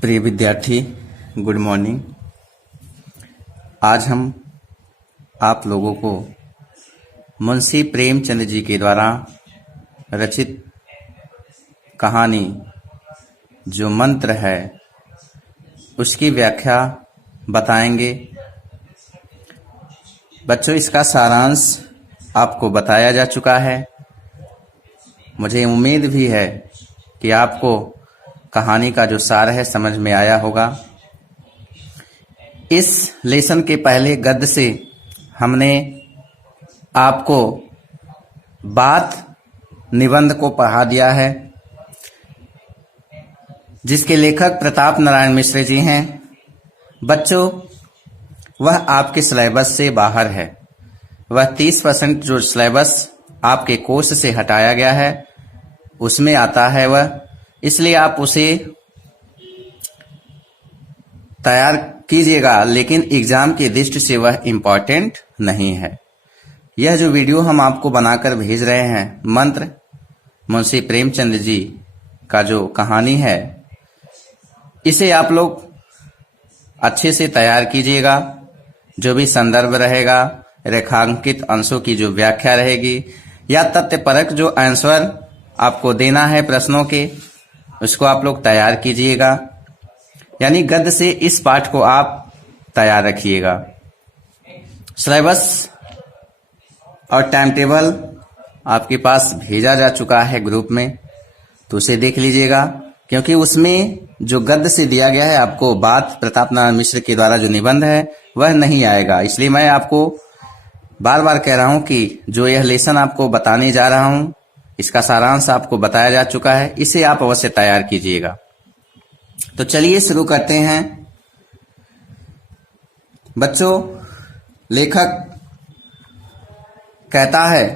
प्रिय विद्यार्थी, good morning. आज हम आप लोगों को मुंशी प्रेमचंद जी के द्वारा रचित कहानी जो मंत्र है उसकी व्याख्या बताएंगे। बच्चों, इसका सारांश आपको बताया जा चुका है। मुझे उम्मीद भी है कि आपको कहानी का जो सार है समझ में आया होगा। इस लेसन के पहले गद्य से हमने आपको बात निबंध को पढ़ा दिया है, जिसके लेखक प्रताप नारायण मिश्र जी हैं। बच्चों, वह आपके सिलेबस से बाहर है। वह 30% जो सिलेबस आपके कोर्स से हटाया गया है उसमें आता है वह, इसलिए आप उसे तैयार कीजिएगा, लेकिन एग्जाम की दृष्टि से वह इम्पॉर्टेंट नहीं है। यह जो वीडियो हम आपको बनाकर भेज रहे हैं, मंत्र मुंशी प्रेमचंद जी का जो कहानी है, इसे आप लोग अच्छे से तैयार कीजिएगा। जो भी संदर्भ रहेगा, रेखांकित अंशों की जो व्याख्या रहेगी या तथ्यपरक जो आंसर आपको देना है प्रश्नों के, उसको आप लोग तैयार कीजिएगा। यानी गद्य से इस पाठ को आप तैयार रखिएगा। सिलेबस और टाइम टेबल आपके पास भेजा जा चुका है ग्रुप में, तो उसे देख लीजिएगा, क्योंकि उसमें जो गद्य से दिया गया है आपको बात प्रताप नारायण मिश्र के द्वारा जो निबंध है वह नहीं आएगा। इसलिए मैं आपको बार बार कह रहा हूं कि जो यह लेसन आपको बताने जा रहा हूं, इसका सारांश आपको बताया जा चुका है, इसे आप अवश्य तैयार कीजिएगा। तो चलिए शुरू करते हैं। बच्चों, लेखक कहता है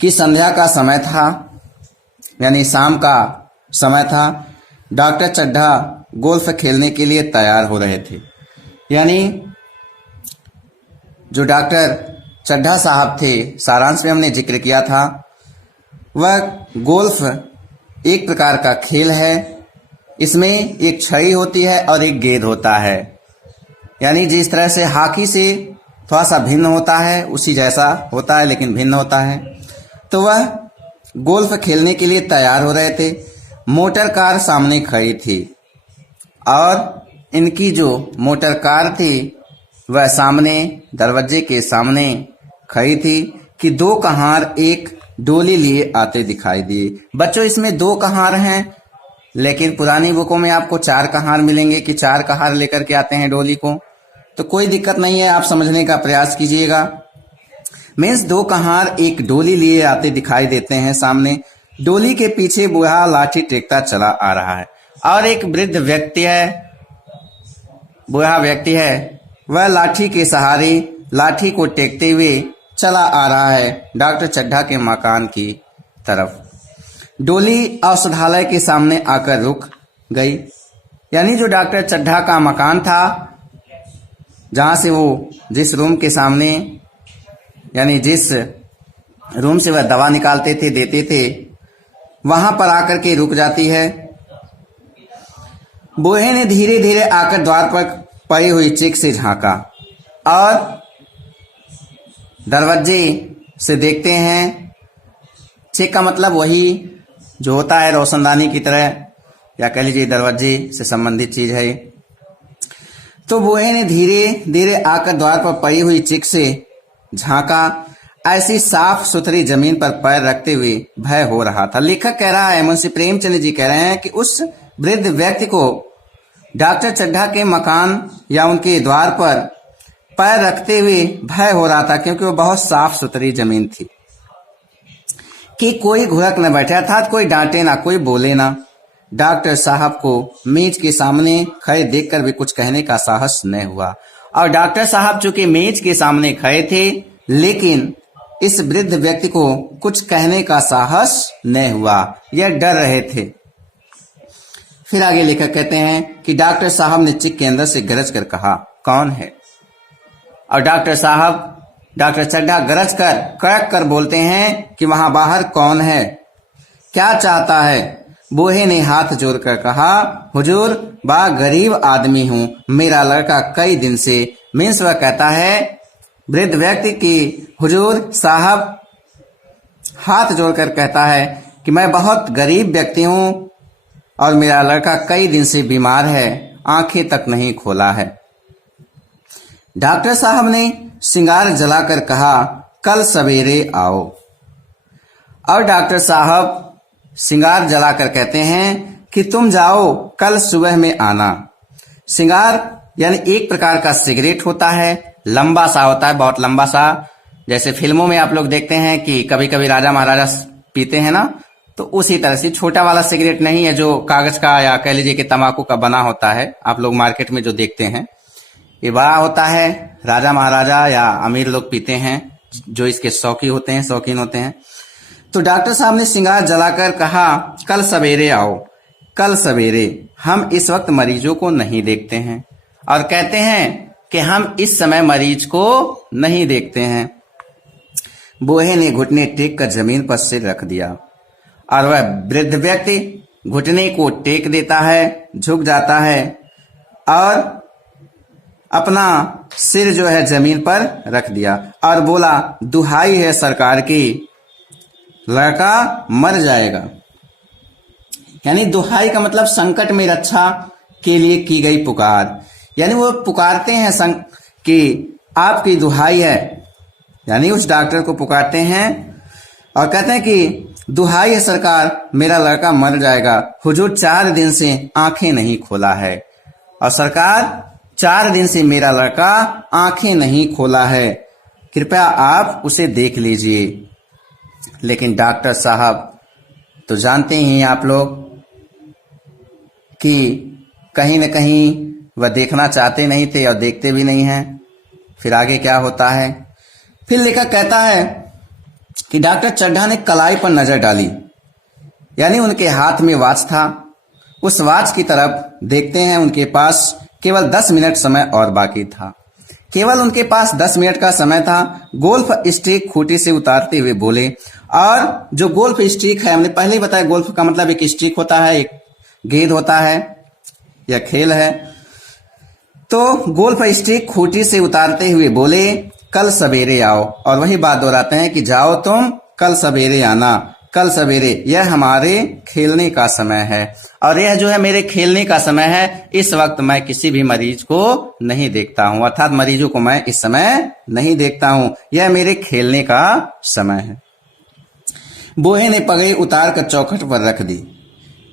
कि संध्या का समय था, यानी शाम का समय था। डॉक्टर चड्ढा गोल्फ खेलने के लिए तैयार हो रहे थे। यानी जो डॉक्टर चड्ढा साहब थे, सारांश में हमने जिक्र किया था, वह गोल्फ एक प्रकार का खेल है। इसमें एक छड़ी होती है और एक गेंद होता है। यानी जिस तरह से हॉकी से थोड़ा सा भिन्न होता है, उसी जैसा होता है लेकिन भिन्न होता है। तो वह गोल्फ खेलने के लिए तैयार हो रहे थे। मोटर कार सामने खड़ी थी और इनकी जो मोटर कार थी वह सामने दरवाजे के सामने खड़ी थी कि दो कहार एक डोली लिए आते दिखाई दिए। बच्चों, इसमें दो कहार हैं, लेकिन पुरानी बुकों में आपको 4 कहार मिलेंगे कि 4 कहार लेकर के आते हैं डोली को। तो कोई दिक्कत नहीं है, आप समझने का प्रयास कीजिएगा। मीन्स 2 कहार एक डोली लिए आते दिखाई देते हैं सामने। डोली के पीछे बूढ़ा लाठी टेकता चला आ रहा है और एक वृद्ध व्यक्ति है, बूढ़ा व्यक्ति है, वह लाठी के सहारे लाठी को टेकते हुए चला आ रहा है डॉक्टर चड्ढा के मकान की तरफ। डोली औषधालय के सामने आकर रुक गई। यानी जो डॉक्टर चड्ढा का मकान था, जहां से वो जिस रूम के सामने, यानी जिस रूम से वह दवा निकालते थे, देते थे, वहां पर आकर के रुक जाती है। बूढ़े ने धीरे धीरे आकर द्वार पर पड़ी हुई चिक से झांका और दरवाजे से देखते हैं। चिक का मतलब वही जो होता है रोशनदानी की तरह, या कह लीजिए दरवाजे से संबंधित चीज है। तो बूढ़े ने धीरे धीरे आकर द्वार पर पड़ी हुई चिक से झांका। ऐसी साफ सुथरी जमीन पर पैर रखते हुए भय हो रहा था। लेखक कह रहा है, मुंशी प्रेमचंद जी कह रहे हैं कि उस वृद्ध व्यक्ति को डॉक्टर चड्ढा के मकान या उनके द्वार पर पैर रखते हुए भय हो रहा था, क्योंकि वो बहुत साफ सुथरी जमीन थी कि कोई घुरक न बैठे, अर्थात कोई डांटे ना, कोई बोले ना। डॉक्टर साहब को मेज के सामने खड़े देखकर भी कुछ कहने का साहस न हुआ। और डॉक्टर साहब चूंकि मेज के सामने खड़े थे, लेकिन इस वृद्ध व्यक्ति को कुछ कहने का साहस न हुआ, यह डर रहे थे। फिर आगे लेखक कहते हैं कि डॉक्टर साहब ने चिक के अंदर से गरज कर कहा, कौन है? और डॉक्टर चड्ढा गरज कर कड़क कर बोलते हैं कि वहां बाहर कौन है, क्या चाहता है? बूढ़े ने हाथ जोड़कर कहा, हुजूर, बड़ा गरीब आदमी हूँ, मेरा लड़का कई दिन से। मीन्स वह कहता है वृद्ध व्यक्ति की हुजूर साहब हाथ जोड़कर कहता है कि मैं बहुत गरीब व्यक्ति हूँ और मेरा लड़का कई दिन से बीमार है, आंखें तक नहीं खोला है। डॉक्टर साहब ने सिंगार जलाकर कहा, कल सवेरे आओ। और डॉक्टर साहब सिंगार जलाकर कहते हैं कि तुम जाओ, कल सुबह में आना। सिंगार यानी एक प्रकार का सिगरेट होता है, लंबा सा होता है, बहुत लंबा सा। जैसे फिल्मों में आप लोग देखते हैं कि कभी कभी राजा महाराजा पीते हैं ना, तो उसी तरह से छोटा वाला सिगरेट नहीं है जो कागज का या कह लीजिए कि तंबाकू का बना होता है, आप लोग मार्केट में जो देखते हैं। ये बड़ा होता है, राजा महाराजा या अमीर लोग पीते हैं, जो इसके शौकीन होते हैं। तो डॉक्टर साहब ने सिंगार जलाकर कहा, कल सवेरे आओ। कल सवेरे हम इस वक्त मरीजों को नहीं देखते हैं और कहते हैं कि हम इस समय मरीज को नहीं देखते हैं। बूढ़े ने घुटने टेक कर जमीन पर सिर रख दिया और वह वृद्ध व्यक्ति घुटने को टेक देता है, झुक जाता है और अपना सिर जो है जमीन पर रख दिया और बोला, दुहाई है सरकार की, लड़का मर जाएगा। यानी दुहाई का मतलब संकट में रक्षा के लिए की गई पुकार। यानी वो पुकारते हैं कि आपकी दुहाई है, यानी उस डॉक्टर को पुकारते हैं और कहते हैं कि दुहाई है सरकार, मेरा लड़का मर जाएगा, हुजूर 4 दिन से आंखें नहीं खोला है। और सरकार 4 दिन से मेरा लड़का आंखें नहीं खोला है, कृपया आप उसे देख लीजिए। लेकिन डॉक्टर साहब तो जानते ही आप लोग कि कहीं न कहीं वह देखना चाहते नहीं थे और देखते भी नहीं हैं। फिर आगे क्या होता है? फिर लेखक कहता है कि डॉक्टर चड्ढा ने कलाई पर नजर डाली, यानी उनके हाथ में वॉच था। उस वॉच की तरफ देखते हैं, उनके पास केवल 10 मिनट समय और बाकी था। केवल उनके पास 10 मिनट का समय था। गोल्फ स्टिक खूंटी से उतारते हुए बोले, और जो गोल्फ स्टिक है, हमने पहले ही बताया गोल्फ का मतलब एक स्टिक होता है, एक गेंद होता है या खेल है। तो गोल्फ स्टिक खूंटी से उतारते हुए बोले, कल सवेरे आओ। और वही बात दोहराते हैं कि जाओ तुम, कल सवेरे आना। कल सवेरे यह हमारे खेलने का समय है और यह जो है मेरे खेलने का समय है। इस वक्त मैं किसी भी मरीज को नहीं देखता हूं, अर्थात मरीजों को मैं इस समय नहीं देखता हूं, यह मेरे खेलने का समय है। बूढ़े ने पगड़ी उतार कर चौखट पर रख दी।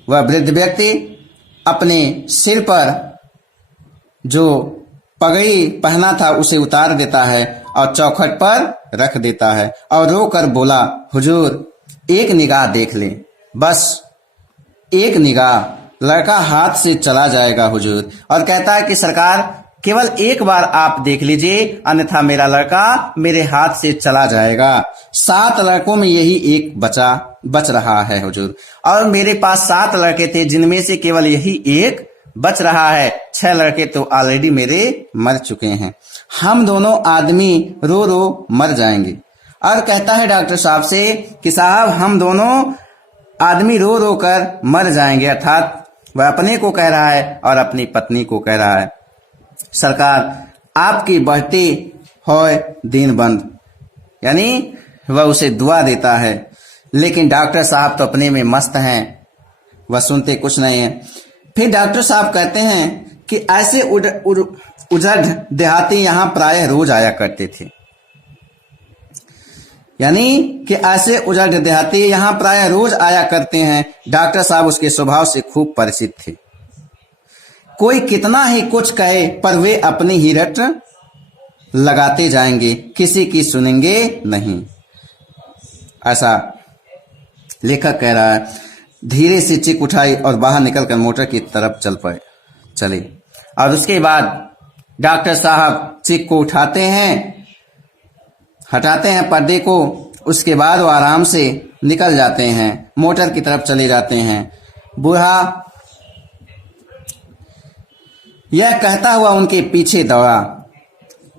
वह वृद्ध व्यक्ति अपने सिर पर जो पगड़ी पहना था उसे उतार देता है और चौखट पर रख देता है और रोकर बोला, हुजूर एक निगाह देख ले, बस एक निगाह, लड़का हाथ से चला जाएगा हुजूर। और कहता है कि सरकार केवल एक बार आप देख लीजिए, अन्यथा मेरा लड़का मेरे हाथ से चला जाएगा। 7 लड़कों में यही एक बच रहा है हुजूर, और मेरे पास 7 लड़के थे जिनमें से केवल यही एक बच रहा है। 6 लड़के तो ऑलरेडी मेरे मर चुके हैं। हम दोनों आदमी रो रो मर जाएंगे। और कहता है डॉक्टर साहब से कि साहब हम दोनों आदमी रो रो कर मर जाएंगे, अर्थात वह अपने को कह रहा है और अपनी पत्नी को कह रहा है, सरकार आपकी बढ़ती होए दिन बंद, यानी वह उसे दुआ देता है। लेकिन डॉक्टर साहब तो अपने में मस्त हैं, वह सुनते कुछ नहीं है। फिर डॉक्टर साहब कहते हैं कि ऐसे उजड़ देहाती यहाँ प्रायः रोज आया करते थे, यानी कि ऐसे उजड़ देहाती यहाँ प्रायः रोज आया करते हैं। डॉक्टर साहब उसके स्वभाव से खूब परिचित थे। कोई कितना ही कुछ कहे पर वे अपनी ही रट लगाते जाएंगे, किसी की सुनेंगे नहीं, ऐसा लेखक कह रहा है। धीरे से चिक उठाई और बाहर निकलकर मोटर की तरफ चले। और उसके बाद डॉक्टर साहब चिक को उठाते हैं, हटाते हैं पर्दे को, उसके बाद वो आराम से निकल जाते हैं, मोटर की तरफ चले जाते हैं। बूढ़ा यह कहता हुआ उनके पीछे दौड़ा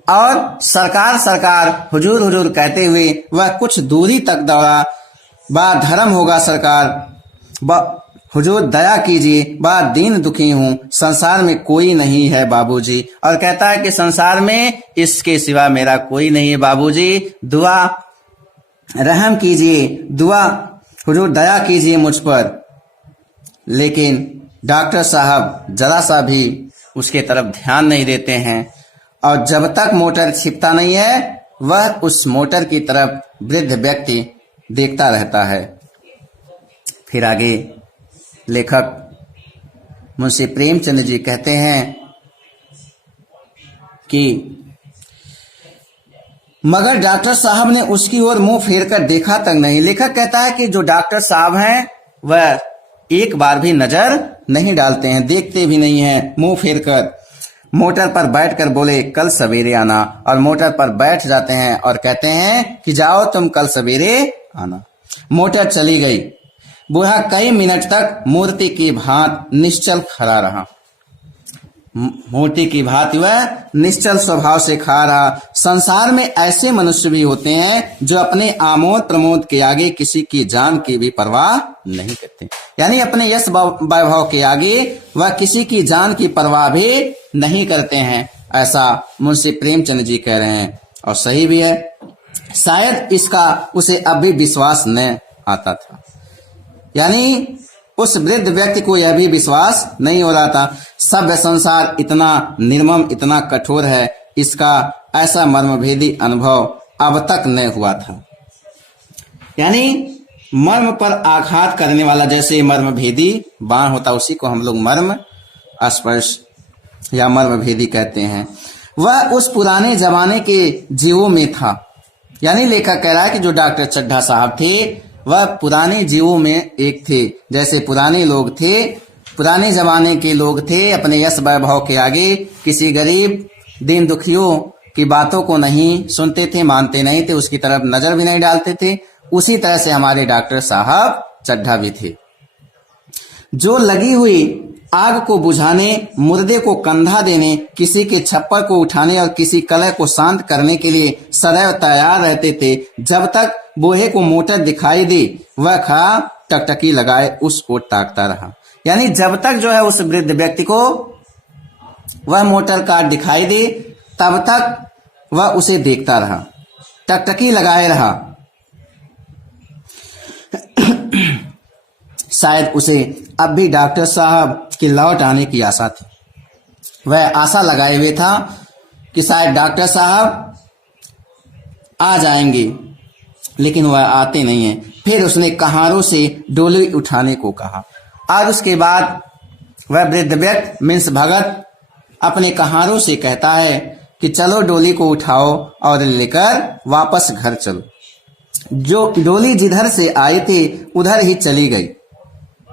और सरकार सरकार हुजूर हुजूर कहते हुए वह कुछ दूरी तक दौड़ा। बा धर्म होगा सरकार, हुजूर दया कीजिए, बड़ा दीन दुखी हूँ, संसार में कोई नहीं है बाबूजी। और कहता है कि संसार में इसके सिवा मेरा कोई नहीं है बाबूजी, दुआ रहम कीजिए, दुआ हुजूर दया कीजिए मुझ पर। लेकिन डॉक्टर साहब जरा सा भी उसके तरफ ध्यान नहीं देते हैं और जब तक मोटर छिपता नहीं है वह उस मोटर की तरफ वृद्ध व्यक्ति देखता रहता है। फिर आगे लेखक मुंशी प्रेमचंद जी कहते हैं कि मगर डॉक्टर साहब ने उसकी ओर मुंह फेरकर देखा तक नहीं। लेखक कहता है कि जो डॉक्टर साहब हैं वह एक बार भी नजर नहीं डालते हैं, देखते भी नहीं हैं, मुंह फेरकर मोटर पर बैठकर बोले कल सवेरे आना, और मोटर पर बैठ जाते हैं और कहते हैं कि जाओ तुम कल सवेरे आना। मोटर चली गई। बूढ़ा कई मिनट तक मूर्ति की भांति निश्चल खड़ा रहा। मूर्ति की भांति वह निश्चल स्वभाव से खड़ा रहा। संसार में ऐसे मनुष्य भी होते हैं जो अपने आमोद प्रमोद के आगे किसी की जान की भी परवाह नहीं करते, यानी अपने यश वैभव के आगे वह किसी की जान की परवाह भी नहीं करते हैं। ऐसा मुंशी प्रेमचंद जी कह रहे हैं और सही भी है। शायद इसका उसे अब भी विश्वास न आता था, यानी उस वृद्ध व्यक्ति को यह भी विश्वास नहीं हो रहा था। सभ्य संसार इतना निर्मम, इतना कठोर है, इसका ऐसा मर्मभेदी अनुभव अब तक न हुआ था। यानी मर्म पर आघात करने वाला जैसे मर्मभेदी बाण होता, उसी को हम लोग मर्म स्पर्श या मर्मभेदी कहते हैं। वह उस पुराने जमाने के जीवों में था। यानी लेखक कह रहा है कि जो डॉक्टर चड्ढा साहब थे वह पुराने जीवों में एक थे। जैसे पुराने लोग थे, पुराने जमाने के लोग थे, अपने यश वैभव के आगे किसी गरीब दीन दुखियों की बातों को नहीं सुनते थे, मानते नहीं थे, उसकी तरफ नजर भी नहीं डालते थे। उसी तरह से हमारे डॉक्टर साहब चड्ढा भी थे, जो लगी हुई आग को बुझाने, मुर्दे को कंधा देने, किसी के छप्पर को उठाने और किसी कलह को शांत करने के लिए सदैव तैयार रहते थे। जब तक बूढ़े को मोटर दिखाई दी वह खड़ा टकटकी लगाए उस ओर ताकता रहा। यानी जब तक जो है उस वृद्ध व्यक्ति को वह मोटर कार दिखाई दी तब तक वह उसे देखता रहा, टकटकी लगाए रहा। शायद उसे अब भी डॉक्टर साहब के लौट आने की आशा थी। वह आशा लगाए हुए था कि शायद डॉक्टर साहब आ जाएंगे, लेकिन वह आते नहीं हैं। फिर उसने कहारों से डोली उठाने को कहा और उसके बाद वह वृद्ध व्यक्ति मीन्स भगत अपने कहारों से कहता है कि चलो डोली को उठाओ और लेकर वापस घर चलो। जो डोली जिधर से आए थे उधर ही चली गई।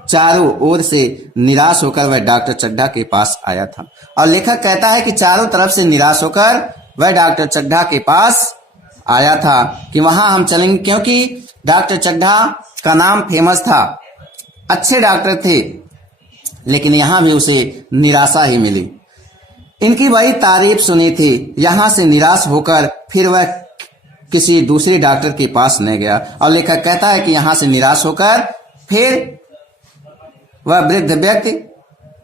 चारों ओर से निराश होकर वह डॉक्टर चड्ढा के पास आया था। और लेखक कहता है कि चारों तरफ से निराश होकर वह डॉक्टर चड्ढा के पास आया था कि वहां हम चलेंगे, क्योंकि डॉक्टर चड्ढा का नाम फेमस था, अच्छे डॉक्टर थे, लेकिन यहां भी उसे निराशा ही मिली। इनकी बड़ी तारीफ सुनी थी। यहां से निराश होकर फिर वह किसी दूसरे डॉक्टर के पास न गया। और लेखक कहता है कि यहां से निराश होकर फिर वह वृद्ध व्यक्ति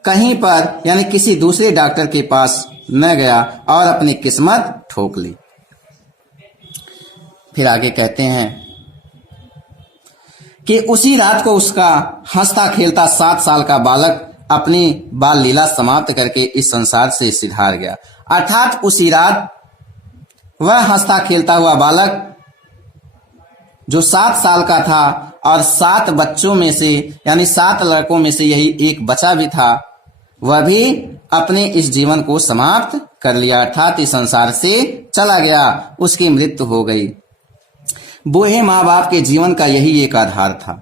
कहीं पर यानी किसी दूसरे डॉक्टर के पास न गया और अपनी किस्मत ठोक ली। फिर आगे कहते हैं कि उसी रात को उसका हंसता खेलता 7 साल का बालक अपनी बाल लीला समाप्त करके इस संसार से सिधार गया। अर्थात उसी रात वह हंसता खेलता हुआ बालक जो 7 साल का था और 7 बच्चों में से यानी 7 लड़कों में से यही एक बचा भी था, वह भी अपने इस जीवन को समाप्त कर लिया, अर्थात इस संसार से चला गया, उसकी मृत्यु हो गई। बूढ़े माँ बाप के जीवन का यही एक आधार था।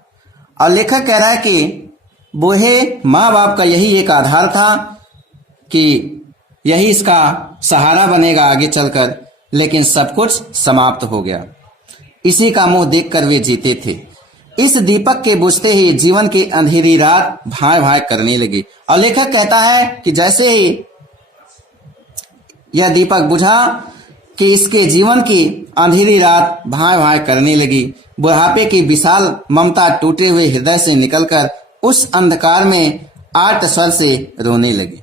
और लेखक कह रहा है कि बूढ़े माँ बाप का यही एक आधार था कि यही इसका सहारा बनेगा आगे चलकर, लेकिन सब कुछ समाप्त हो गया। इसी का मुंह देखकर वे जीते थे। इस दीपक के बुझते ही जीवन की अंधेरी रात भाई भाई करने लगी। और लेखक कहता है कि जैसे ही यह दीपक बुझा कि इसके जीवन की अंधेरी रात भाई भाई करने लगी, बुढ़ापे की विशाल ममता टूटे हुए हृदय से निकलकर उस अंधकार में आर्त स्वर से रोने लगी,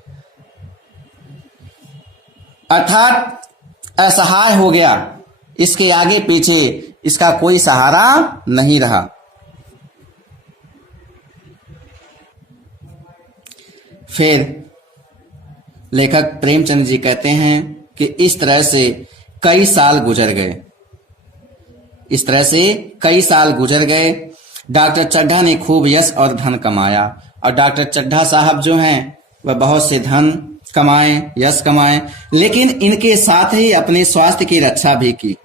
अर्थात असहाय हो गया। इसके आगे पीछे इसका कोई सहारा नहीं रहा। फिर लेखक प्रेमचंद जी कहते हैं कि इस तरह से कई साल गुजर गए। इस तरह से कई साल गुजर गए। डॉक्टर चड्ढा ने खूब यश और धन कमाया, और डॉक्टर चड्ढा साहब जो हैं वह बहुत से धन कमाए, यश कमाए, लेकिन इनके साथ ही अपने स्वास्थ्य की रक्षा भी की,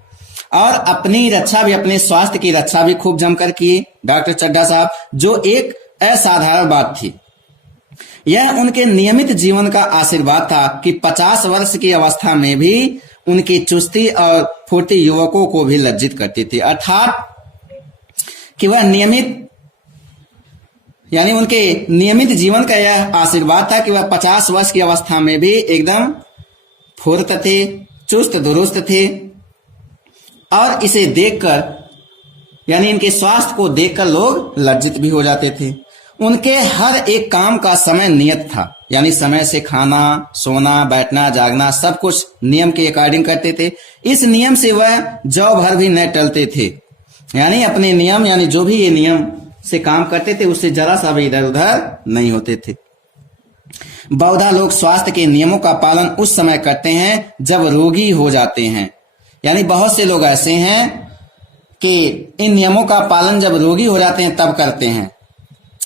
और अपनी रक्षा भी, अपने स्वास्थ्य की रक्षा भी खूब जमकर किए डॉक्टर चड्ढा साहब, जो एक असाधारण बात थी। यह उनके नियमित जीवन का आशीर्वाद था कि 50 वर्ष की अवस्था में भी उनकी चुस्ती और फुर्ती युवकों को भी लज्जित करती थी, अर्थात कि वह नियमित, यानी उनके नियमित जीवन का यह आशीर्वाद था कि वह 50 वर्ष की अवस्था में भी एकदम फुर्त थे, चुस्त दुरुस्त थे। और इसे देखकर, यानी इनके स्वास्थ्य को देखकर लोग लज्जित भी हो जाते थे। उनके हर एक काम का समय नियत था, यानी समय से खाना, सोना, बैठना, जागना सब कुछ नियम के अकॉर्डिंग करते थे। इस नियम से वह जौ भर भी न टलते थे, यानी अपने नियम, यानी जो भी ये नियम से काम करते थे उससे जरा सा भी इधर उधर नहीं होते थे। बहुधा लोग स्वास्थ्य के नियमों का पालन उस समय करते हैं जब रोगी हो जाते हैं, यानी बहुत से लोग ऐसे हैं कि इन नियमों का पालन जब रोगी हो जाते हैं तब करते हैं।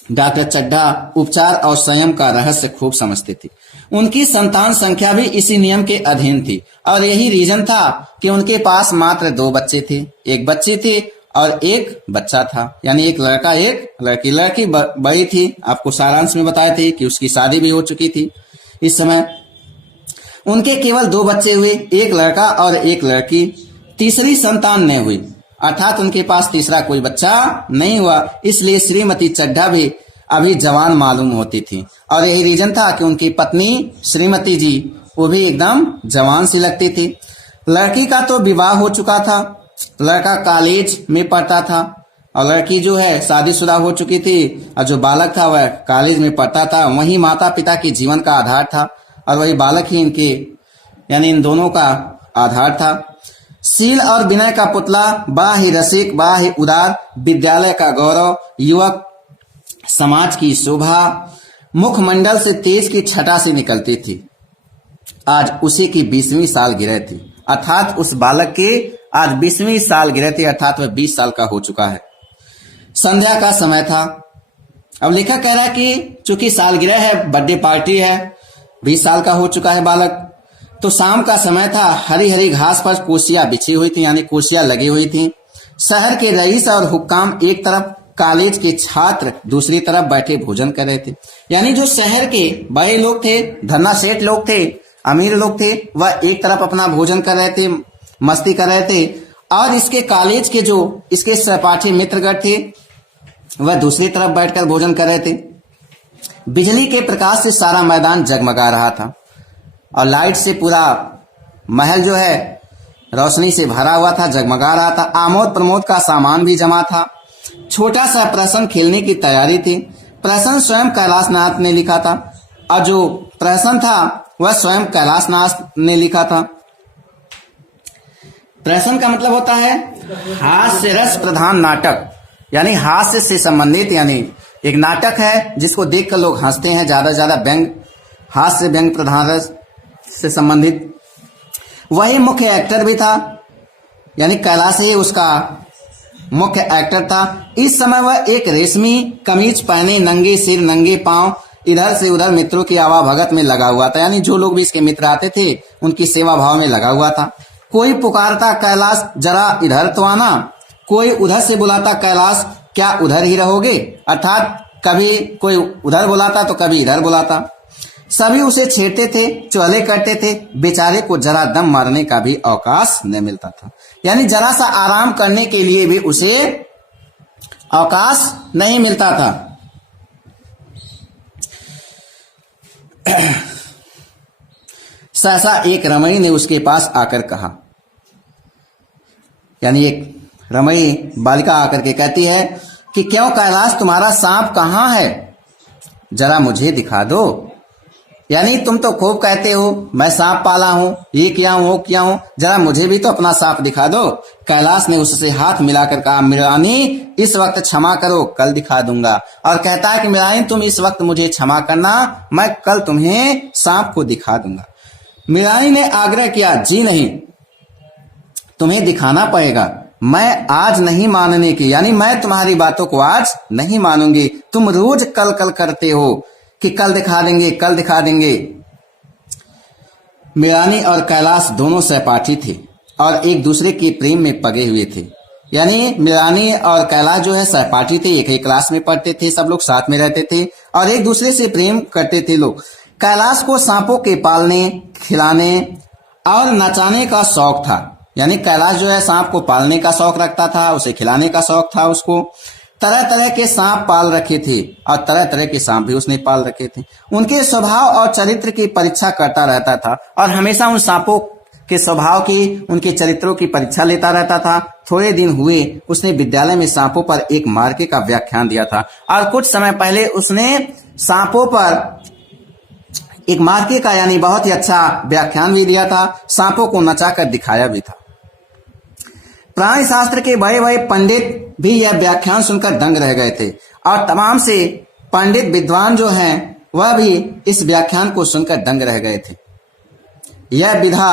डॉक्टर चड्ढा उपचार और संयम का रहस्य खूब समझते थे। उनकी संतान संख्या भी इसी नियम के अधीन थी, और यही रीजन था कि उनके पास मात्र 2 बच्चे थे, एक बच्ची थी और एक बच्चा था, यानी एक लड़का एक लड़की। लड़की बड़ी थी, आपको सारांश में बताए थे कि उसकी शादी भी हो चुकी थी। इस समय उनके केवल 2 बच्चे हुए, एक लड़का और एक लड़की। तीसरी संतान नहीं हुई, अर्थात उनके पास तीसरा कोई बच्चा नहीं हुआ, इसलिए श्रीमती चड्ढा भी अभी जवान मालूम होती थी। और यही रीजन था कि उनकी पत्नी श्रीमती जी वो भी एकदम जवान सी लगती थी। लड़की का तो विवाह हो चुका था, लड़का कॉलेज में पढ़ता था, और लड़की जो है शादीशुदा हो चुकी थी, और जो बालक था वह कॉलेज में पढ़ता था। वही माता पिता के जीवन का आधार था, और वही बालक ही इनके, यानी इन दोनों का आधार था। शील और विनय का पुतला, बड़ा ही रसिक, बड़ा ही उदार, विद्यालय का गौरव, युवक समाज की शोभा, मुखमंडल से तेज की छटा से निकलती थी। आज उसी की 20वीं सालगिरह थी, अर्थात उस बालक की आज 20वीं सालगिरह थी, अर्थात वह 20 साल का हो चुका है। संध्या का समय था। अब लेखक कह रहा है कि चूंकि सालगिरह है, बर्थडे पार्टी है, 20 साल का हो चुका है बालक, तो शाम का समय था। हरी हरी घास पर कुर्सियां बिछी हुई थी, यानी कुर्सियां लगी हुई थी। शहर के रईस और हुक्काम एक तरफ, कॉलेज के छात्र दूसरी तरफ बैठे भोजन कर रहे थे। यानी जो शहर के बड़े लोग थे, धन्ना सेठ लोग थे, अमीर लोग थे, वह एक तरफ अपना भोजन कर रहे थे, मस्ती कर रहे थे, और इसके कॉलेज के जो इसके सहपाठी मित्रगण थे वह दूसरी तरफ बैठकर भोजन कर रहे थे। बिजली के प्रकाश से सारा मैदान जगमगा रहा था, और लाइट से पूरा महल जो है रोशनी से भरा हुआ था, जगमगा रहा था। आमोद प्रमोद का सामान भी जमा था। छोटा सा प्रसंग खेलने की तैयारी थी। प्रसंग स्वयं कैलाशनाथ ने लिखा था, और जो प्रसंग था वह स्वयं कैलाशनाथ ने लिखा था। प्रसंग का मतलब होता है हास्य रस प्रधान नाटक, यानी हास्य से संबंधित, यानी एक नाटक है जिसको देखकर लोग हंसते हैं, ज्यादा से ज्यादा व्यंग, हास्य व्यंग प्रधान रस से संबंधित। वही मुख्य एक्टर भी था, यानी कैलाश ही उसका मुख्य एक्टर था। इस समय वह एक रेशमी कमीज पहने, नंगे सिर नंगे पांव, इधर से उधर मित्रों की आवाभगत में लगा हुआ था, यानी जो लोग भी इसके मित्र आते थे उनकी सेवा भाव में लगा हुआ था। कोई पुकारता कैलाश जरा इधर तो आना, कोई उधर से बुलाता कैलाश क्या उधर ही रहोगे, अर्थात कभी कोई उधर बुलाता तो कभी इधर बुलाता। सभी उसे छेड़ते थे, चुहले करते थे, बेचारे को जरा दम मारने का भी अवकाश न मिलता था, यानी जरा सा आराम करने के लिए भी उसे अवकाश नहीं मिलता था। सहसा एक रमणी ने उसके पास आकर कहा, यानी एक रमणी बालिका आकर के कहती है कि क्यों कैलाश, तुम्हारा सांप कहाँ है? जरा मुझे दिखा दो। यानी तुम तो खूब कहते हो मैं सांप पाला हूं, ये किया हूं, वो किया हूं, जरा मुझे भी तो अपना सांप दिखा दो। कैलाश ने उससे हाथ मिलाकर कहा, मृणानी इस वक्त क्षमा करो, कल दिखा दूंगा। और कहता है कि मृणानी तुम इस वक्त मुझे क्षमा करना, मैं कल तुम्हें सांप को दिखा दूंगा। मृणानी ने आग्रह किया, जी नहीं, तुम्हें दिखाना पड़ेगा, मैं आज नहीं मानने की, यानी मैं तुम्हारी बातों को आज नहीं मानूंगी। तुम रोज कल कल करते हो कि कल दिखा देंगे, कल दिखा देंगे। मृणानी और कैलाश दोनों सहपाठी थे और एक दूसरे के प्रेम में पगे हुए थे। यानी मृणानी और कैलाश जो है सहपाठी थे, एक ही क्लास में पढ़ते थे, सब लोग साथ में रहते थे और एक दूसरे से प्रेम करते थे लोग। कैलाश को सांपों के पालने, खिलाने और नचाने का शौक था। यानी कैलाश जो है सांप को पालने का शौक रखता था, उसे खिलाने का शौक था उसको। तरह तरह के सांप पाल रखे थे और तरह तरह के सांप भी उसने पाल रखे थे। उनके स्वभाव और चरित्र की परीक्षा करता रहता था और हमेशा उन सांपों के स्वभाव की, उनके चरित्रों की परीक्षा लेता रहता था। थोड़े दिन हुए उसने विद्यालय में सांपों पर एक मार्के का व्याख्यान दिया था और कुछ समय पहले उसने सांपों पर एक मार्के का यानी बहुत ही अच्छा व्याख्यान भी दिया था, सांपों को नचाकर दिखाया भी था। प्राणी शास्त्र के बड़े बड़े पंडित भी यह व्याख्यान सुनकर दंग रह गए थे और तमाम से पंडित विद्वान जो हैं वह भी इस व्याख्यान को सुनकर दंग रह गए थे। यह विधा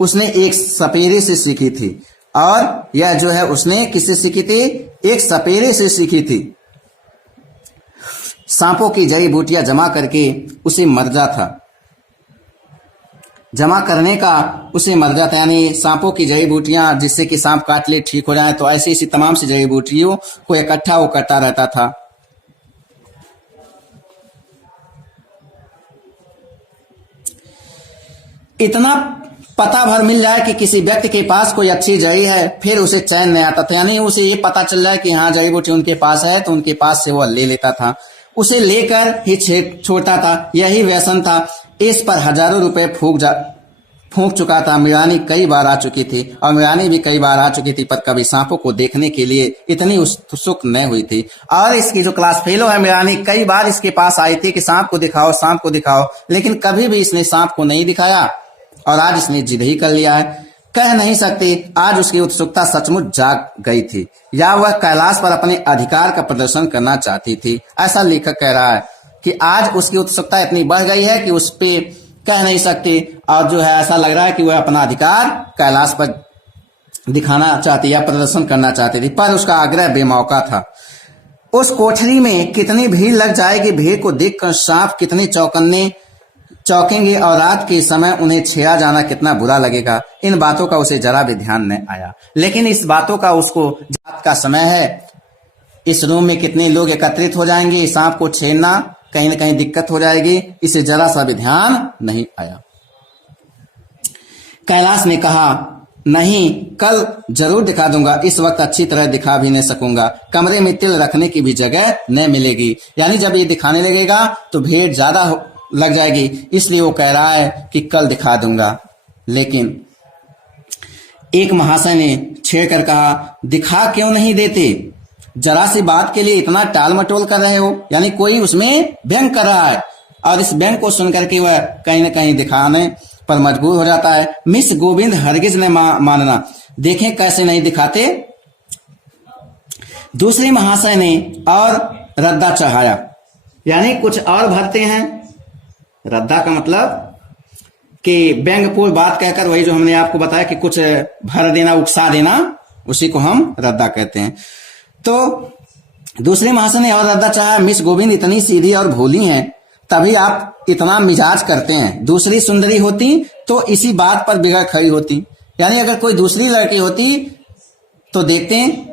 उसने एक सपेरे से सीखी थी और यह जो है उसने किससे सीखी थी? एक सपेरे से सीखी थी। सांपों की जड़ी बूटियां जमा करके उसे मर्जा था, जमा करने का उसे मर्जा था, यानी सांपों की जड़ी बूटियां जिससे कि सांप काट ले ठीक हो जाए, तो ऐसी ऐसी तमाम सी जड़ी बूटियों को इकट्ठा वो करता रहता था। इतना पता भर मिल जाए कि किसी व्यक्ति के पास कोई अच्छी जड़ी है, फिर उसे चैन नहीं आता था। यानी उसे ये पता चल जाए कि हाँ जड़ी बूटी उनके पास है तो उनके पास से वो ले लेता था, उसे लेकर ही छोड़ता था। यही व्यसन था। इस पर हजारों रुपए फूंक चुका था। मृणानी कई बार आ चुकी थी और मृणानी भी कई बार आ चुकी थी, पर कभी सांपों को देखने के लिए इतनी उत्सुक नहीं हुई थी। और इसकी जो क्लास फेलो है मृणानी, कई बार इसके पास आई थी कि सांप को दिखाओ, सांप को दिखाओ, लेकिन कभी भी इसने सांप को नहीं दिखाया और आज इसने जिद ही कर लिया है। कह नहीं सकती आज उसकी उत्सुकता सचमुच जाग गई थी या वह कैलाश पर अपने अधिकार का प्रदर्शन करना चाहती थी। ऐसा लेखक कह रहा है कि आज उसकी उत्सुकता इतनी बढ़ गई है कि उस पे कह नहीं सकती और जो है ऐसा लग रहा है कि वह अपना अधिकार कैलाश पर दिखाना चाहती या प्रदर्शन करना चाहती थी, पर उसका आग्रह बेमौका था। उस कोठरी में कितनी भीड़ लग जाएगी, भीड़ को देखकर सांप कितने चौंकेंगे और रात के समय उन्हें छेड़ा जाना कितना बुरा लगेगा। इन बातों का उसे जरा भी ध्यान नहीं आया, लेकिन इस बातों का उसको, रात का समय है, इस रूम में कितने लोग एकत्रित हो जाएंगे, सांप को छेड़ना कहीं न कहीं दिक्कत हो जाएगी, इसे जरा सा भी ध्यान नहीं आया। कैलाश ने कहा, नहीं, कल जरूर दिखा दूंगा, इस वक्त अच्छी तरह दिखा भी नहीं सकूंगा, कमरे में तिल रखने की भी जगह नहीं मिलेगी। यानी जब ये दिखाने लगेगा तो भीड़ ज्यादा लग जाएगी, इसलिए वो कह रहा है कि कल दिखा दूंगा। लेकिन एक महाशय ने छेड़कर कहा, दिखा क्यों नहीं देते? जरा सी बात के लिए इतना टाल मटोल कर रहे हो। यानी कोई उसमें व्यंग कर रहा है और इस व्यंग को सुनकर के वह कहीं न कहीं दिखाने पर मजबूर हो जाता है। मिस गोविंद हरगिज ने मानना, देखें कैसे नहीं दिखाते। दूसरे महाशय ने और रद्दा चढ़ाया, यानी कुछ और भरते हैं। रद्दा का मतलब कि व्यंगपूर्ण बात कहकर, वही जो हमने आपको बताया कि कुछ भर देना, उकसा देना, उसी को हम रद्दा कहते हैं। तो दूसरे महाशय ने और रद्दा चाहा, मिस गोविंद इतनी सीधी और भोली हैं, तभी आप इतना मिजाज करते हैं। दूसरी सुंदरी होती तो इसी बात पर बिगड़ खड़ी होती। यानी अगर कोई दूसरी लड़की होती तो देखते हैं।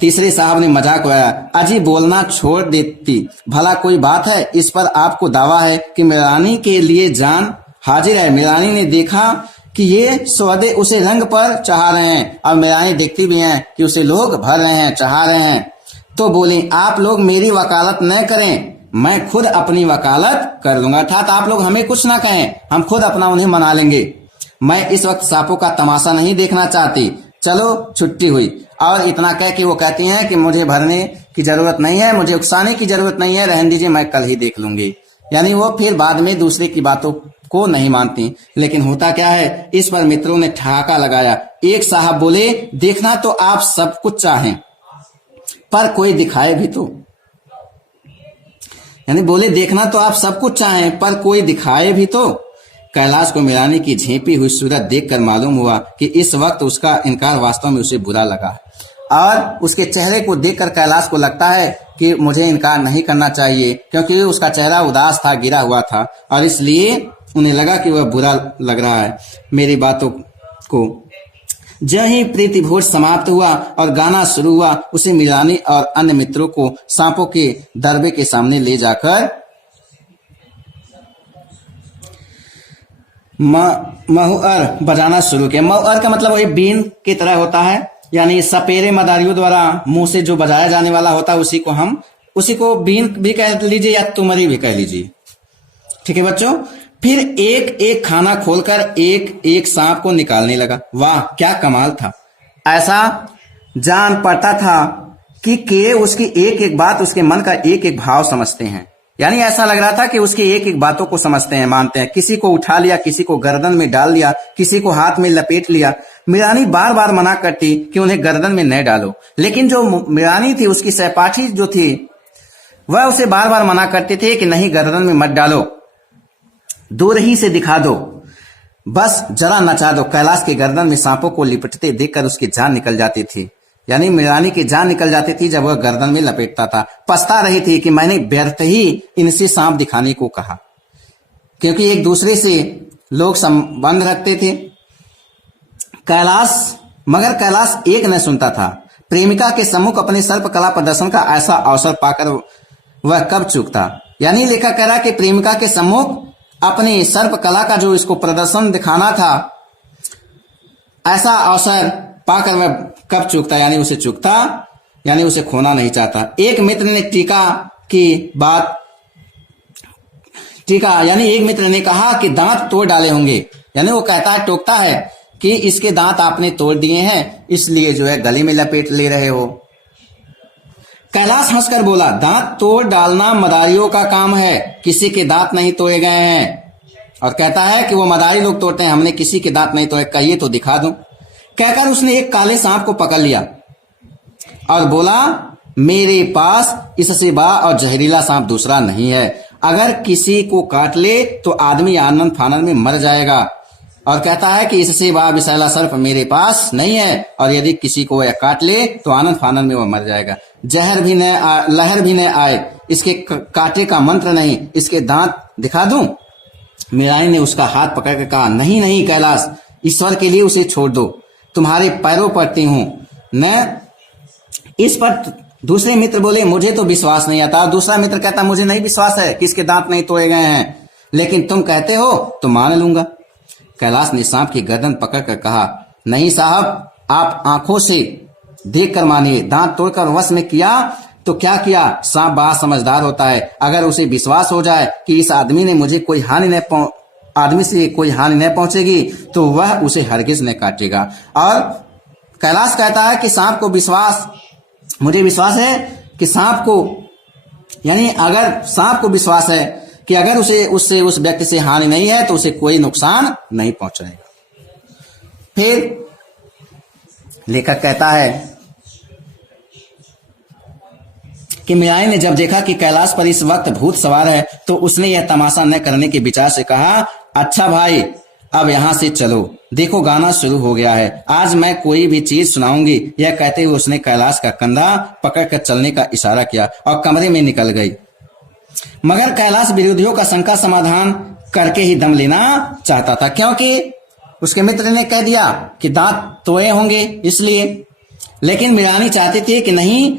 तीसरे साहब ने मजाक उड़ाया, अजी बोलना छोड़ देती, भला कोई बात है? इस पर आपको दावा है कि मृणानी के लिए जान हाजिर है। मृणानी ने देखा कि ये सौदे उसे रंग पर चढ़ा रहे हैं और मृणानी देखती भी हैं कि उसे लोग भर रहे हैं, चढ़ा रहे हैं, तो बोली, आप लोग मेरी वकालत न करें, मैं खुद अपनी वकालत कर लूंगा। अर्थात आप लोग हमें कुछ ना कहें, हम खुद अपना उन्हें मना लेंगे। मैं इस वक्त सांपों का तमाशा नहीं देखना चाहती, चलो छुट्टी हुई। और इतना कह के वो कहती हैं कि मुझे भरने की जरूरत नहीं है, मुझे उकसाने की जरूरत नहीं है, रहने दीजिए, मैं कल ही देख लूंगी। यानी वो फिर बाद में दूसरे की बातों को नहीं मानती। लेकिन होता क्या है, इस पर मित्रों ने ठहाका लगाया। एक साहब बोले, देखना तो आप सब कुछ चाहें पर कोई दिखाए भी तो। यानी बोले देखना तो आप सब कुछ चाहें पर कोई दिखाए भी तो। कैलाश को मीरानी की झेपी हुई सूरत देखकर मालूम हुआ कि इस वक्त उसका इनकार वास्तव में उसे बुरा लगा और उसके चेहरे को देखकर कैलाश को लगता है कि मुझे इनकार नहीं करना चाहिए, क्योंकि उसका चेहरा उदास था, गिरा हुआ था, और इसलिए उन्हें लगा कि वह बुरा लग रहा है मेरी बातों को। जब ही प्रीति भोज समाप्त हुआ और गाना शुरू हुआ, उसे मीरानी और अन्य मित्रों को सांपों के दरबे के सामने ले जाकर महुअर बजाना शुरू किया। महुअर का मतलब वही बीन की तरह होता है, यानी सपेरे मदारियों द्वारा मुंह से जो बजाया जाने वाला होता है उसी को बीन भी कह लीजिए या तुमरी भी कह लीजिए। ठीक है बच्चों। फिर एक एक खाना खोलकर एक एक सांप को निकालने लगा। वाह क्या कमाल था। ऐसा जान पड़ता था कि उसकी एक एक बात, उसके मन का एक एक भाव समझते हैं। यानी ऐसा लग रहा था कि उसकी एक एक बातों को समझते हैं, मानते हैं। किसी को उठा लिया, किसी को गर्दन में डाल लिया, किसी को हाथ में लपेट लिया। मीरानी बार बार मना करती कि उन्हें गर्दन में न डालो, लेकिन जो मीरानी थी, उसकी सहपाठी जो थी, वह उसे बार बार मना करते थे कि नहीं, गर्दन में मत डालो, दूर ही से दिखा दो, बस जरा नचा दो। कैलाश के गर्दन में सांपों को लिपटते देखकर उसकी जान निकल जाती थी। यानी मीरानी की जान निकल जाती थी जब वह गर्दन में लपेटता था। पछता रही थी कि मैंने व्यर्थ ही इनसे सांप दिखाने को कहा, क्योंकि एक दूसरे से लोग संबंध रखते थे। मगर कैलाश एक न सुनता था। प्रेमिका के सम्मुख अपने सर्प कला प्रदर्शन का ऐसा अवसर पाकर वह कब चूकता। यानी लेखक कह रहा कि प्रेमिका के सम्मुख अपनी सर्प कला का जो इसको प्रदर्शन दिखाना था, ऐसा अवसर पाकर वह कब चूकता, यानी उसे चूकता, यानी उसे खोना नहीं चाहता। एक मित्र ने एक मित्र ने कहा कि दांत तोड़ डाले होंगे। यानी वो कहता है, टोकता है कि इसके दांत आपने तोड़ दिए हैं, इसलिए जो है गले में लपेट ले रहे हो। कैलाश हंसकर बोला, दांत तोड़ डालना मदारियों का काम है, किसी के दांत नहीं तोड़े गए हैं। और कहता है कि वो मदारी लोग तोड़ते हैं, हमने किसी के दांत नहीं तोड़े, कहिए तो दिखा दूं। कहकर उसने एक काले सांप को पकड़ लिया और बोला, मेरे पास इससे बड़ा और जहरीला सांप दूसरा नहीं है। अगर किसी को काट ले तो आदमी आनंद फानंद में मर जाएगा। और कहता है कि इससे बड़ा विषैला सर्प मेरे पास नहीं है, और यदि किसी को यह काट ले तो आनंद फानंद में वह मर जाएगा। लहर भी न आए, इसके काटे का मंत्र नहीं, इसके दांत दिखा दूं। मीरानी ने उसका हाथ पकड़ कर कहा, नहीं नहीं कैलाश, ईश्वर के लिए उसे छोड़ दो, तुम्हारे पैरों पड़ती हूं न। इस पर दूसरे मित्र बोले, मुझे तो विश्वास नहीं आता। दूसरा मित्र कहता, मुझे नहीं विश्वास है कि इसके दांत नहीं तोड़े गए हैं, लेकिन तुम कहते हो तो मान लूंगा। कैलाश ने सांप की गर्दन पकड़कर कहा, नहीं साहब, आप आंखों से देखकर मानिए। दांत तोड़कर वश में किया तो क्या किया। सांप बड़ा समझदार होता है। अगर उसे विश्वास हो जाए कि इस आदमी से कोई हानि न पहुंचेगी तो वह उसे हरगिज न काटेगा। और कैलाश कहता है कि सांप को मुझे विश्वास है कि सांप को, यानी अगर सांप को विश्वास है कि अगर उस व्यक्ति से हानि नहीं है तो उसे कोई नुकसान नहीं पहुंचाएगा। फिर लेखक कहता है कि मीरानी ने जब देखा कि कैलाश पर इस वक्त भूत सवार है तो उसने यह तमाशा न करने के विचार से कहा, अच्छा भाई, अब यहां से चलो, देखो गाना शुरू हो गया है, आज मैं कोई भी चीज सुनाऊंगी। यह कहते हुए उसने कैलाश का कंधा पकड़कर चलने का इशारा किया और कमरे में निकल गई। मगर कैलाश विरोधियों का शंका समाधान करके ही दम लेना चाहता था, क्योंकि उसके मित्र ने कह दिया कि दांत तोड़े होंगे इसलिए। लेकिन मीरानी चाहती थी कि नहीं,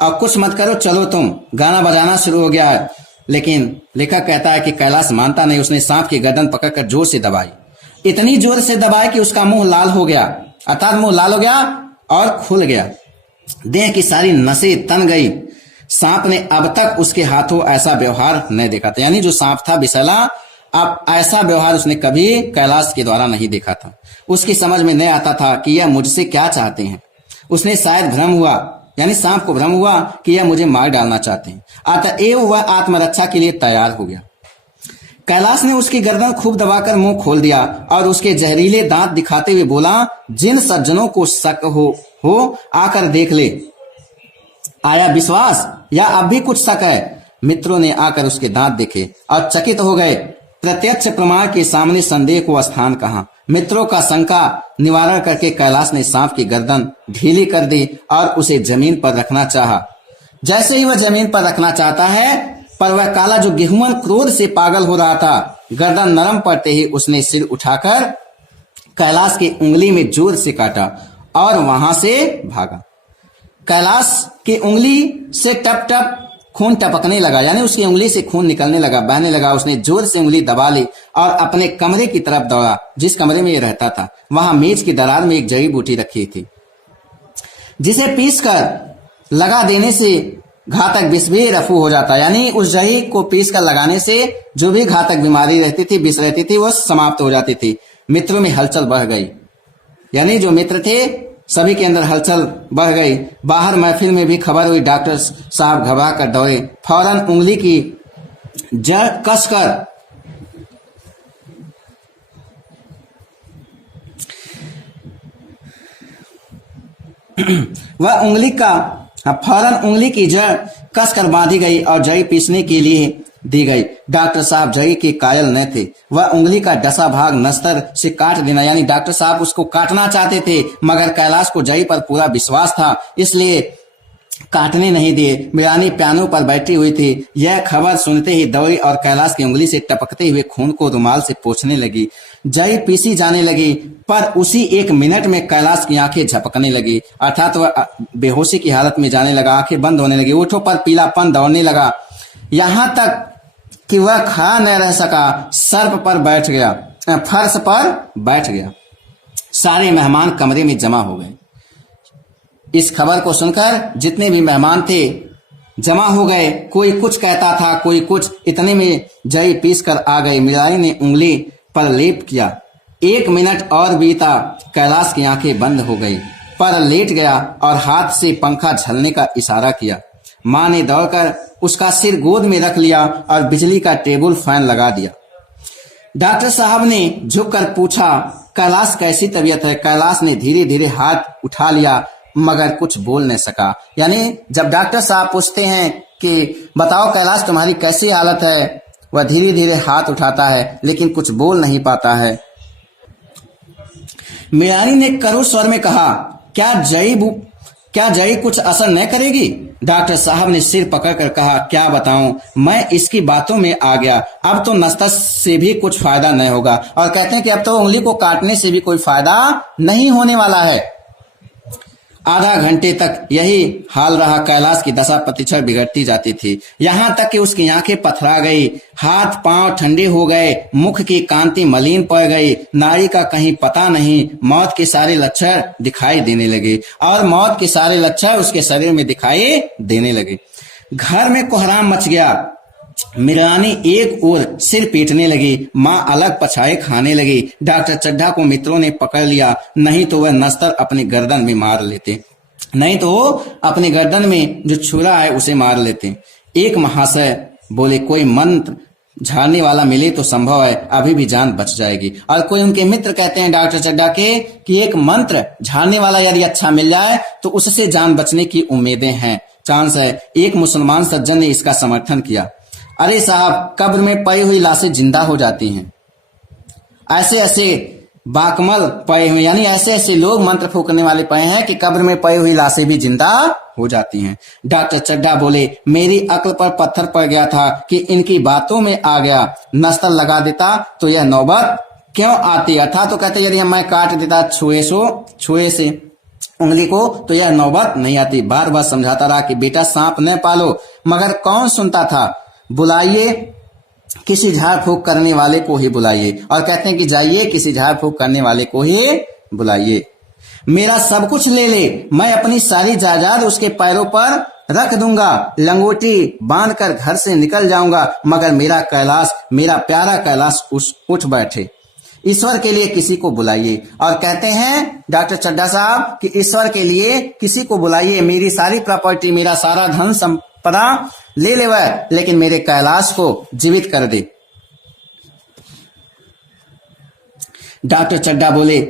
अब कुछ मत करो, चलो तुम, गाना बजाना शुरू हो गया है। लेकिन लेखक कहता है कि कैलाश मानता नहीं। उसने सांप की गर्दन पकड़कर जोर से दबाई, इतनी जोर से दबाई कि उसका मुंह लाल हो गया, अर्थात मुंह लाल हो गया और खुल गया, देह की सारी नसें तन गई। सांप ने अब तक उसके हाथों ऐसा व्यवहार नहीं देखा था। यानी जो सांप था विषैला, अब ऐसा व्यवहार उसने कभी कैलाश के द्वारा नहीं देखा था। उसकी समझ में नहीं आता था कि यह मुझसे क्या चाहते हैं। उसने शायद भ्रम हुआ, यानी सांप को भ्रम हुआ कि यह मुझे मार डालना चाहते हैं, अतएव वह आत्मरक्षा के लिए तैयार हो गया। कैलाश ने उसकी गर्दन खूब दबाकर मुंह खोल दिया और उसके जहरीले दांत दिखाते हुए बोला, जिन सज्जनों को शक हो आकर देख ले। आया विश्वास या अब भी कुछ शक है? मित्रों ने आकर उसके दांत देखे और चकित हो गए। प्रत्यक्ष प्रमाण के सामने संदेह को स्थान कहां। मित्रों का शंका निवारण करके कैलाश ने सांप की गर्दन ढीली कर दी और उसे जमीन पर रखना चाहा। जैसे ही वह जमीन पर रखना चाहता है, पर वह काला जो गेहूं क्रोध से पागल हो रहा था, गर्दन नरम पड़ते ही उसने सिर उठाकर कैलाश की उंगली में जोर से काटा और वहां से भागा। कैलाश की उंगली से टप टप खून टपकने लगा, यानी उसकी उंगली से खून निकलने लगा, बहने लगा। उसने जोर से उंगली दबा ली और अपने कमरे की तरफ दौड़ा, जिस कमरे में ये रहता था। वहां मेज की दरार में एक जड़ी बूटी रखी थी, जिसे पीसकर लगा देने से घातक विष भी रफू हो जाता, यानी उस जड़ी को पीसकर लगाने से जो भी घातक बीमारी रहती थी, विष रहती थी, वो समाप्त हो जाती थी। मित्रों में हलचल बढ़ गई, यानी जो मित्र थे सभी के अंदर हलचल बढ़ गई। बाहर महफिल में भी खबर हुई। डॉक्टर साहब घबरा कर दौड़े, फौरन उंगली की जड़ कसकर वह फौरन उंगली की जड़ कसकर बांधी गई और जड़ी पीसने के लिए दी गई। डॉक्टर साहब जड़ी के कायल न थे, वह उंगली का डसा भाग नस्तर से काट देना, यानी डॉक्टर साहब उसको काटना चाहते थे, मगर कैलाश को जड़ी पर पूरा विश्वास था, इसलिए काटने नहीं दिए। मिरानी पियानो पर बैठी हुई थी। यह खबर सुनते ही दौड़ी और कैलाश की उंगली से टपकते हुए खून को रुमाल से पोंछने लगी। जड़ी पीसी जाने लगी, पर उसी 1 मिनट में कैलाश की आंखें झपकने लगी, अर्थात वह बेहोशी की हालत में जाने लगा। आंखें बंद होने लगी, ओठों पर पीलापन दौड़ने लगा, यहाँ तक कि वह खड़ा न रह सका, सर्प पर बैठ गया, फर्श पर बैठ गया। सारे मेहमान कमरे में जमा हो गए। इस खबर को सुनकर जितने भी मेहमान थे जमा हो गए। कोई कुछ कहता था, कोई कुछ। इतने में जड़ी पीस कर आ गई। मिरानी ने उंगली पर लेप किया। 1 मिनट और बीता, कैलाश की आंखें बंद हो गई, पर लेट गया और हाथ से पंखा झलने का इशारा किया। मां ने दौड़कर उसका सिर गोद में रख लिया और बिजली का टेबल फैन लगा दिया। डॉक्टर साहब ने झुककर पूछा, कैलाश कैसी तबीयत है? कैलाश ने धीरे धीरे हाथ उठा लिया, मगर कुछ बोल नहीं सका। यानी जब डॉक्टर साहब पूछते हैं कि बताओ कैलाश तुम्हारी कैसी हालत है, वह धीरे धीरे हाथ उठाता है, लेकिन कुछ बोल नहीं पाता है। मिरानी ने करुण स्वर में कहा, क्या जड़ी कुछ असर न करेगी? डॉक्टर साहब ने सिर पकड़कर कहा, क्या बताऊं, मैं इसकी बातों में आ गया। अब तो नस्ता से भी कुछ फायदा नहीं होगा, और कहते हैं कि अब तो उंगली को काटने से भी कोई फायदा नहीं होने वाला है। आधा घंटे तक यही हाल रहा। कैलाश की दशा प्रतिक्षण बिगड़ती जाती थी, यहाँ तक कि उसकी आंखें पथरा गई, हाथ पांव ठंडे हो गए, मुख की कांति मलिन पड़ गई, नाड़ी का कहीं पता नहीं। मौत के सारे लक्षण दिखाई देने लगे और मौत के सारे लक्षण उसके शरीर में दिखाई देने लगे। घर में कोहराम मच गया। मिरानी एक ओर सिर पीटने लगी, मां अलग पछाए खाने लगी। डॉक्टर चड्ढा को मित्रों ने पकड़ लिया, नहीं तो वह नस्तर अपनी गर्दन में मार लेते, नहीं तो अपनी गर्दन में जो छुरा है उसे मार लेते। एक महाशय बोले, कोई मंत्र झाड़ने वाला मिले तो संभव है अभी भी जान बच जाएगी। और कोई उनके मित्र कहते हैं डॉक्टर चड्ढा के कि एक मंत्र झाड़ने वाला यदि अच्छा मिल जाए तो उससे जान बचने की उम्मीदें हैं, चांस है। एक मुसलमान सज्जन ने इसका समर्थन किया। अरे साहब, कब्र में पड़ी हुई लाशें जिंदा हो जाती हैं। ऐसे ऐसे बाकमल पड़े हुए, यानी ऐसे ऐसे लोग मंत्र फूकने वाले पड़े हैं कि कब्र में पड़ी हुई लाशें भी जिंदा हो जाती हैं। डॉक्टर चड्ढा बोले, मेरी अक्ल पर पत्थर पड़ गया था कि इनकी बातों में आ गया। नस्तर लगा देता तो यह नौबत क्यों आती? अर्थात तो कहते यदि मैं काट देता छुए से उंगली को तो यह नौबत नहीं आती। बार बार समझाता रहा कि बेटा सांप न पालो, मगर कौन सुनता था। बुलाइए किसी झाड़ फूक करने वाले को ही बुलाइए, और कहते हैं कि जाइए किसी झाड़ फूक करने वाले को ही बुलाइए। मेरा सब कुछ ले ले, मैं अपनी सारी जायदाद उसके पैरों पर रख दूंगा, लंगोटी बांधकर घर से निकल जाऊंगा, मगर मेरा कैलाश, मेरा प्यारा कैलाश उठ बैठे। ईश्वर के लिए किसी को बुलाइए। और कहते हैं डॉक्टर चड्ढा साहब कि ईश्वर के लिए किसी को बुलाइए, मेरी सारी प्रॉपर्टी, मेरा सारा धन संपदा ले ले वह, लेकिन मेरे कैलाश को जीवित कर दे। डॉक्टर चड्ढा बोले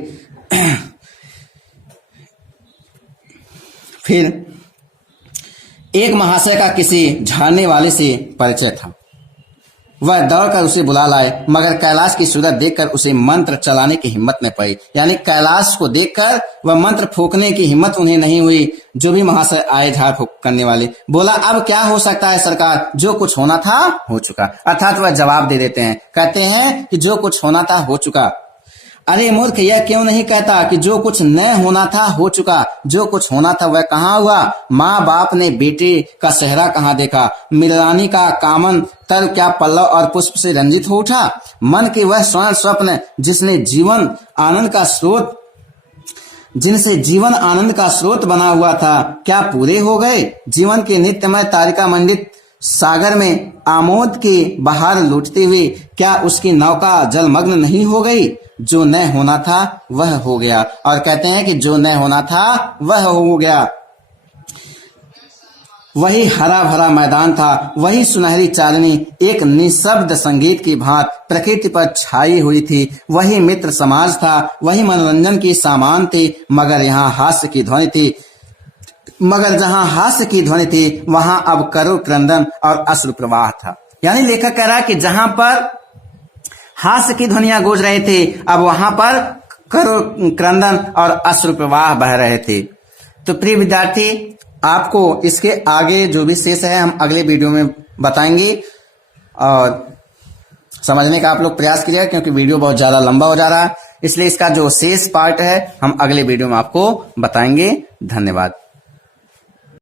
फिर एक महाशय का किसी झाड़ने वाले से परिचय था। वह दौड़कर उसे बुला लाए, मगर कैलाश की सूरत देखकर उसे मंत्र चलाने की हिम्मत न पड़ी। यानी कैलाश को देखकर वह मंत्र फूंकने की हिम्मत उन्हें नहीं हुई। जो भी महाशय आए झाड़ फूंक करने वाले, बोला अब क्या हो सकता है सरकार, जो कुछ होना था हो चुका। अर्थात वह जवाब दे देते हैं, कहते हैं कि जो कुछ होना था हो चुका। अरे मूर्ख, यह क्यों नहीं कहता कि जो कुछ न होना था हो चुका। जो कुछ होना था वह कहाँ हुआ। माँ बाप ने बेटे का सेहरा कहाँ देखा, मिलानी का कामन तर क्या पल्लव और पुष्प से रंजित हो उठा। मन के वह स्वर्ण स्वप्न जिसने जीवन आनंद का स्रोत जिनसे जीवन आनंद का स्रोत बना हुआ था, क्या पूरे हो गए। जीवन के नित्यमय तारिका मंडित सागर में आमोद के बहार लूटते हुए क्या उसकी नौका जलमग्न नहीं हो गई। जो न होना था वह हो गया। और कहते हैं कि जो न होना था वह हो गया। वही हरा भरा मैदान था, वही सुनहरी चांदनी एक निशब्द संगीत की भांति प्रकृति पर छाई हुई थी। वही मित्र समाज था, वही मनोरंजन की सामान थे, मगर यहाँ हास्य की ध्वनि थी। मगर जहां हास्य की ध्वनि थी वहां अब करुण क्रंदन और अश्रु प्रवाह था। यानी लेखक कह रहा है कि जहां पर हास्य की ध्वनियां गूंज रहे थे, अब वहां पर करुण क्रंदन और अश्रु प्रवाह बह रहे थे। तो प्रिय विद्यार्थी, आपको इसके आगे जो भी शेष है हम अगले वीडियो में बताएंगे और समझने का आप लोग प्रयास कीजिएगा, क्योंकि वीडियो बहुत ज्यादा लंबा हो जा रहा है, इसलिए इसका जो शेष पार्ट है हम अगले वीडियो में आपको बताएंगे। धन्यवाद।